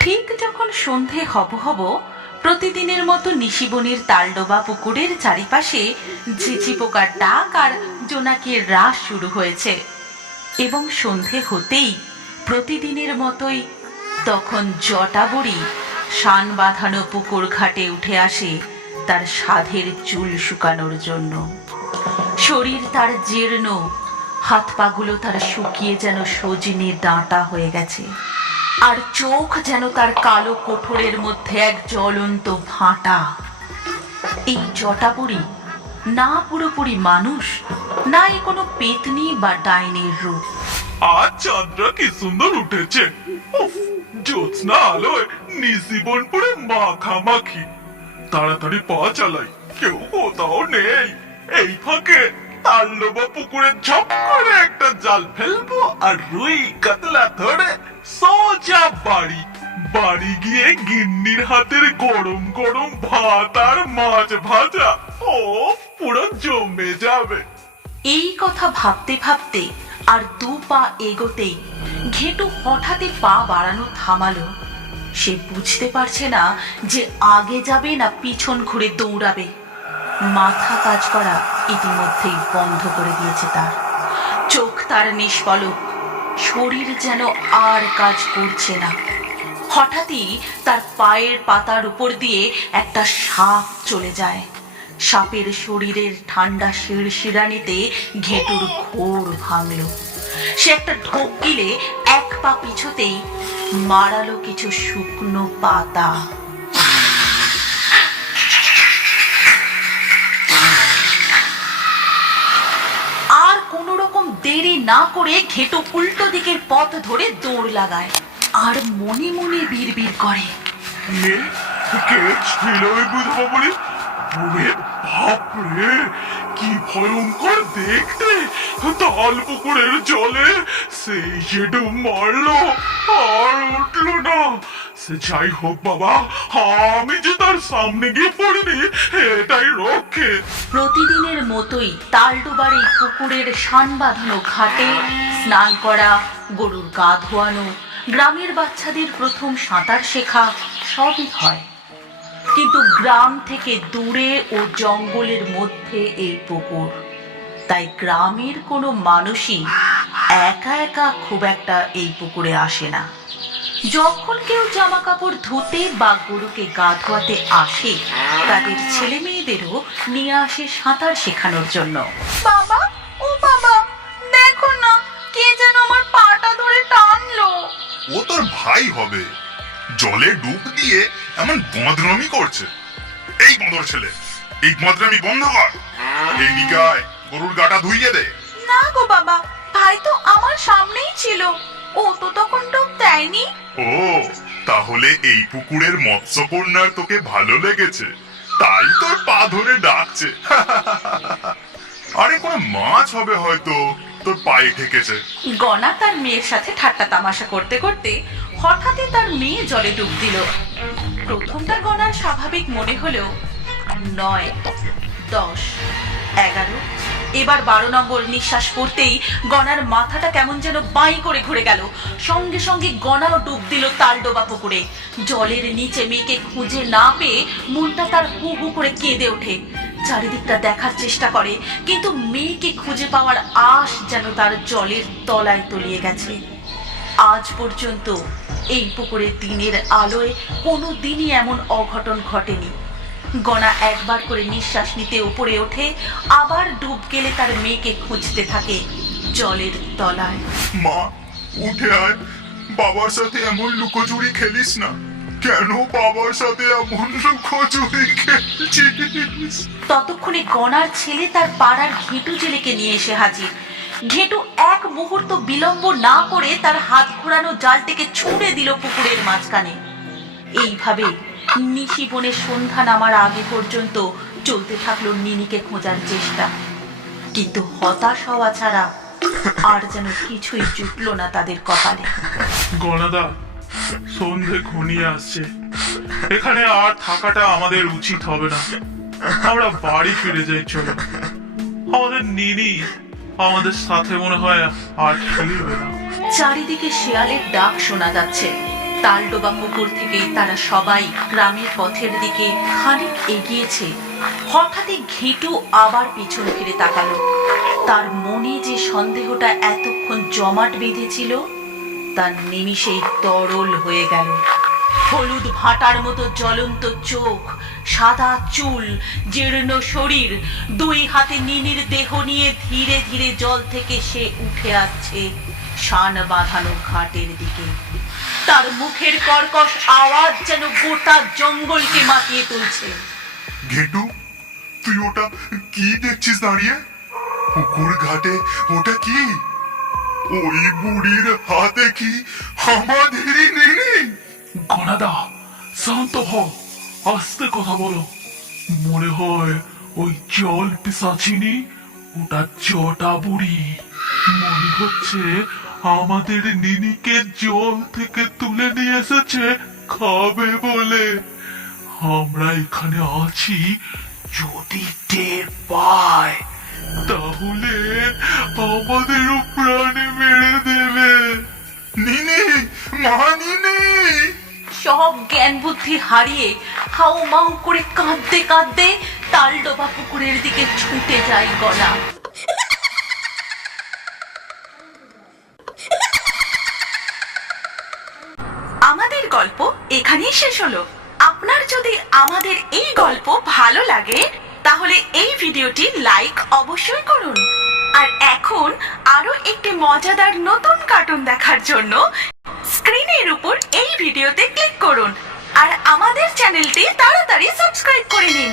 ঠিক যখন সন্ধে হব হব, প্রতিদিনের মতো নিশিবনির তালডোবা পুকুরের চারিপাশে ঝিঝি পোকার ডাক আর জোনাকির রাস শুরু হয়েছে। এবং সন্ধে হতেই প্রতিদিনের মতোই তখন জটাবড়ি শান বাঁধানো পুকুর ঘাটে উঠে আসে তার সাধের চুল শুকানোর জন্য। শরীর তার জীর্ণ হাত পাগুলো তার শুকিয়ে যেন সজনির ডাঁটা হয়ে গেছে। আর চোখ যেন তার কালো কোঠরের মধ্যে এক জ্বলন্ত ভাঁটা। এই জটাবড়ি না পুরোপুরি মানুষ, না এ কোনো পেতনি বা ডাইনির রূপ। আজ চাঁদরা কি সুন্দর উঠেছে। জ্যোৎস্না আলোয় নিশিবন পরে মাখামাখি। তাড়াতাড়ি পা চালাই, কেউ কোথাও নেই। এই ফাঁকে তাল্লবা পুকুরে ঝপ করে একটা জাল ফেলব আর রুই কাতলা ধরে সোজা বাড়ি। বাড়ি গিয়ে গিন্নির হাতের গরম গরম ভাত আর মাছ ভাজা। ও, পুরো জমে যাবে। এই কথা ভাবতে ভাবতে আর দু পা এগোতেই ঘেটু হঠাৎই পা বাড়ানো থামালো। সে বুঝতে পারছে না যে আগে যাবে না পিছন ঘুরে দৌড়াবে। মাথা কাজ করা ইতিমধ্যেই বন্ধ করে দিয়েছে তার। চোখ তার নিষ্পলক শরীর যেন আর কাজ করছে না। হঠাৎই তার পায়ের পাতার উপর দিয়ে একটা সাপ চলে যায়। সাপের শরীরের ঠান্ডা শিরশিরানিতে ঘেটুর ঘোর ভাঙল। সে একটা ঢোক গিলে এক পা পিছতেই মারালো কিছু শুকনো পাতা। দেরি না করে ঘেটো উল্টো দিকের পথ ধরে দৌড় লাগায়। আর মনে মনে বিড়বিড় করে। কে? কি ভয়ঙ্কর দেখতে। তাল পুকুরের জলে সেই যে ডুব মারলো, আর উঠল না। সে যাই হোক বাবা, আমি যে তার সামনে গিয়ে পড়িনি, এটাই রক্ষে। প্রতিদিনের মতোই তালডোবার এই পুকুরের শান বাঁধানো ঘাটে স্নান করা, গরুর গা ধোয়ানো, গ্রামের বাচ্চাদের প্রথম সাঁতার শেখা, সবই হয়। কিন্তু গ্রাম থেকে দূরে ও জঙ্গলের মধ্যে এই পুকুর। তাই গ্রামের কোনো মানুষই একা একা খুব একটা এই পুকুরে আসে না। যখন কেউ জামা কাপড় ধুতে বা গরুকে গা ধোয়াতে আসে তাদের ছেলে মেয়েদেরও নিয়ে আসে সাঁতার শেখানোর জন্য। বাবা ও বাবা দেখো না কে যেন আমার পাটা ধরে টানলো। ও তোর ভাই হবে। জলে ডুব দিয়ে এমন বদনামি করছে। এই বদর ছেলে এই বদনামি বন্ধ কর। এই নিকায় গরুর গাটা ধুইয়ে দে। না গো বাবা ভাই তো আমার সামনেই ছিল। ও তো তখন ডুব দেয়নি। ও তাহলে এই পুকুরের মৎস্যকন্যার তোকে ভালো লেগেছে। তাই তোর পা ধরে ডাকছে। আরে কোনো মাছ হবে হয়তো তোর পায়ে ঠেকেছে। গনা তার মেয়ের সাথে ঠাট্টা তামাশা করতে করতে হঠাৎই তার মেয়ে জলে ডুব দিল। প্রথমটা গনার স্বাভাবিক মনে হলেও নয় দশ এগারো এবার বারো নম্বর নিঃশ্বাস পড়তেই গনার মাথাটা কেমন যেন বাঁই করে ঘুরে গেল। সঙ্গে সঙ্গে গনাও ডুব দিল তালডোবা পুকুরে। জলের নিচে মেয়েকে খুঁজে না পেয়ে মনটা তার হু হু করে কেঁদে ওঠে। চারিদিকটা দেখার চেষ্টা করে, কিন্তু মেয়েকে খুঁজে পাওয়ার আশ যেন তার জলের তলায় তলিয়ে গেছে। আজ পর্যন্ত এই পুকুরে দিনের আলোয় কোনো দিনই এমন অঘটন ঘটেনি। গনা একবার করে নিঃশ্বাস নিতে উপরে ওঠে আবার ডুব গেলে তার মেয়েকে খুঁজতে থাকে জলের তলায়। মা উঠে আয়। বাবার সাথে এমন লুকোচুরি খেলিস না। কেন বাবার সাথে এমন লুকোচুরি খেলছিস? ততক্ষণে গনার ছেলে তার পাড়ার ঘেটু জেলেকে নিয়ে এসে হাজির। ঘেটু এক মুহূর্ত বিলম্ব না করে তার হাত ঘোরানো জালটিকে ছুঁড়ে দিল পুকুরের মাঝখানে। এইভাবে নিশি বনের সন্ধ্যা নামার আগে পর্যন্ত চলতে থাকল নিনিকে খোঁজার চেষ্টা। কিন্তু হতাশ হওয়া ছাড়া আর যেন কিছুই জুটলো না তাদের কপালে। গণদা সন্ধে ঘনিয়ে আসছে। এখানে আর থাকাটা আমাদের উচিত হবে না। আমরা বাড়ি ফিরে যাই চলো। আমাদের নিনি আমাদের সাথে মনে হয় আর খেলবে না। চারিদিকে শেয়ালের ডাক শোনা যাচ্ছে। তালডোবা পুকুর থেকে তারা সবাই গ্রামের পথের দিকে খানিক এগিয়েছে। হঠাৎই ঘেটু আবার পিছন ফিরে তাকালো। তার মনে যে সন্দেহটা এতক্ষণ জমাট বেঁধেছিল তার নিমিষেই তরল হয়ে গেল। হলুদ ভাটার মতো জ্বলন্ত চোখ, সাদা চুল, জীর্ণ শরীর, দুই হাতে নিনির দেহ নিয়ে ধীরে ধীরে জল থেকে সে উঠে আসছে। শান বাঁধানো ঘাটের দিকে। তার মুখের কর্কশ আওয়াজ যেন গোটা জঙ্গলকে মাতিয়ে তুলছে। ঘেটু তুই ওটা কি দেখছিস দাঁড়িয়ে? পুকুর ঘাটে ওটা কি? ওই বুড়ির হাতে কি আমাদেরই নেই? গণাদা শান্ত হও আস্তে কথা বলো। মনে হয় ওই জল পিসাচিনি ওটা জটা বুড়ি। মনে হচ্ছে আমাদের নিনিকে জল থেকে তুলে নিয়ে এসেছে, খাবে বলে। আমরা এখানে আছি যদি টের পায়, তাহলে আমাদেরও প্রাণে মেরে দেবে। নিনি, মা নিনি। সব জ্ঞান বুদ্ধি হারিয়ে হাউ মাউ করে কাঁদতে কাঁদতে তালডোবা পুকুরের দিকে ছুটে যায় গলা আমাদের গল্প এখানেই শেষ হলো। আপনার যদি আমাদের এই গল্প ভালো লাগে, তাহলে এই ভিডিওটি লাইক অবশ্যই করুন। আর এখন আরও একটি মজাদার নতুন কার্টুন দেখার জন্য স্ক্রিনের উপর এই ভিডিওতে ক্লিক করুন। আর আমাদের চ্যানেলটি তাড়াতাড়ি সাবস্ক্রাইব করে নিন।